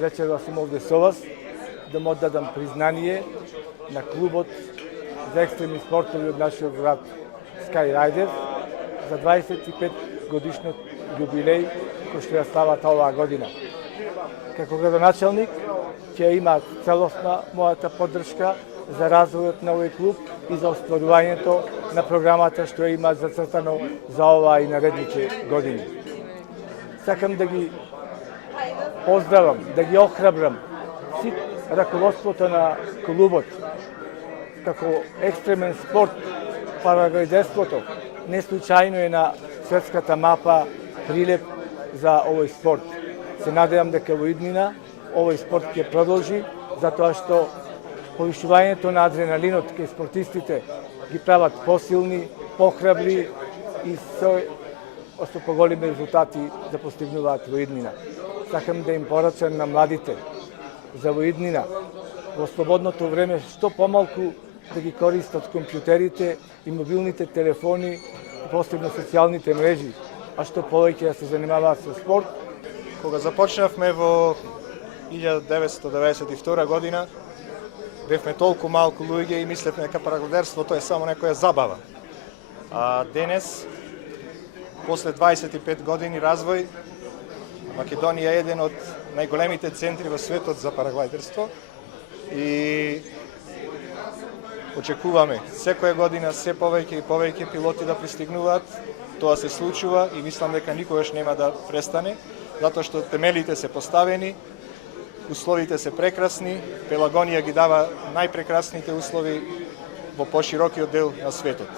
вечерва сум овде со вас да му оддадам признание на клубот за екстремни спортови од нашиот град Skyrider за 25 годишниот јубилеј кој што ја слават оваа година. Како градоначалник ќе има целосна мојата поддршка за развојот на овој клуб и за остварувањето на програмата што има зацртано за оваа и наредните години. Сакам да ги поздравам, да ги охрабрам раководството на клубот како екстремен спорт, параглайдерството не случајно е на светската мапа прилеп за овој спорт. Се надевам дека во иднина овој спорт ќе продолжи, затоа што повишувањето на адреналинот кај спортистите ги прават посилни, похрабри и со поголеми резултати да постигнуваат во иднина. Сакам да им порачам на младите за во иднина, во слободното време што помалку да ги користат компјутерите и мобилните телефони, посебно социјалните мрежи, а што повеќе да се занимаваат со спорт. Кога започнавме во 1992 година, бевме толку малку луѓе и мислевме дека параглайдерството е само некоја забава. А денес, после 25 години развој, Македонија е еден од најголемите центри во светот за параглайдерство и очекуваме секоја година се повеќе и повеќе пилоти да пристигнуваат. Тоа се случува и мислам дека никогаш нема да престане, затоа што темелите се поставени, условите се прекрасни, Пелагонија ги дава најпрекрасните услови во поширокиот дел на светот.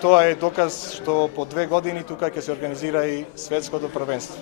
Тоа е доказ што по 2 години тука ќе се организира и светското првенство.